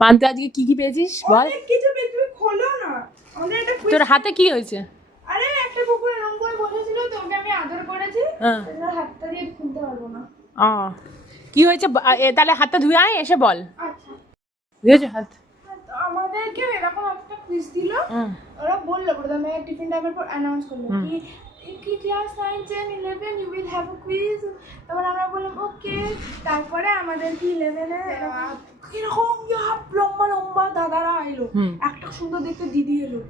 পান্তে আজকে কি কি পেয়েছিস বল। অনেক কিছু পেয়েছি, তুমি খোলো না। আমাদের এটা তোর হাতে কি হয়েছে? আরে একটা কুকুর এরকম করে বসেছিল তো, ওকে আমি আদর করেছি, হ্যাঁ। তাহলে হাতটা দিয়ে খুলতে পারবো না। কি হয়েছে তাহলে হাতটা ধুয়ে আয়, এসে বল। আচ্ছা, ধুয়েছে হাত? তো আমাদেরকে এরকম একটা কুইজ দিল। ওরা বললো প্রথমে টিফিন টাইমের পর অ্যানাউন্স করলো কি class 9, 10, 11 you will have a quiz. তারপর আমরা বললাম ওকে। তারপরে আমাদের কি 11-এ এরকম লম্বা লম্বা দাদারা এলো, একটা সুন্দর দেখতে দিদি এলো,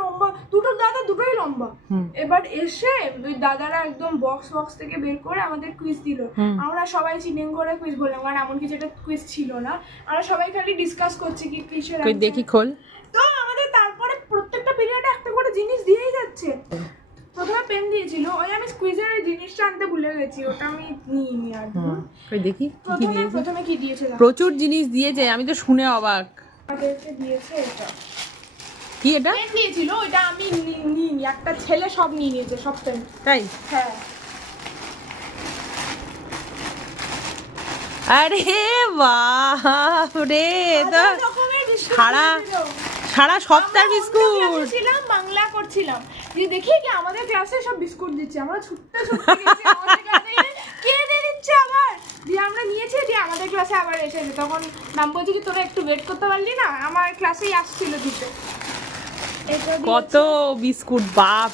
লম্বা দুটো দাদা, দুটোই লম্বা। এবার এসে ওই দাদারা একদম বক্স থেকে বের করে আমাদের কুইজ দিল। আমরা সবাই চিটিং করে কুইজ বললাম, কারণ এমন কিছু একটা কুইজ ছিল না। আমরা সবাই খালি ডিসকাস করছি কি কিসের। দেখি খোল। তো আমাদের তারপরে প্রত্যেকটা পিরিয়ডে একটা করে জিনিস দিয়েই যাচ্ছে। প্রথমে পেন দিয়েছিল, ওই আমি কুইজের জিনিসটা আনতে ভুলে গেছি, ওটা আমি নিইনি আর। দেখি প্রথমে কি দিয়েছে? প্রচুর জিনিস দিয়েছে, আমি তো শুনে অবাক। আমাদেরকে দিয়েছে এটা। কি এটা? পেন দিয়েছিল, ওইটা আমি নিইনি, একটা ছেলে সব নিয়ে নিয়েছে, সব পেন। তাই? হ্যাঁ। আরে বাপ রে, তো সারা সপ্তাহ বিস্কুট ছিলাম, বাংলা করছিলাম, যে দেখি কি আমাদের ক্লাসে সব বিস্কুট দিচ্ছে। আমরা ছুটতে গেছি আমাদের ক্লাসে, কে দিয়ে দিচ্ছে আবার। দিয়ে আমরা নিয়েছি, দিয়ে আমাদের ক্লাসে আবার এসেছে। তখন ম্যাম বলছে কি তোরা একটু ওয়েট করতে পারলি না, আমার ক্লাসেই আসছিল দিতে। কত বিস্কুট, বাপ।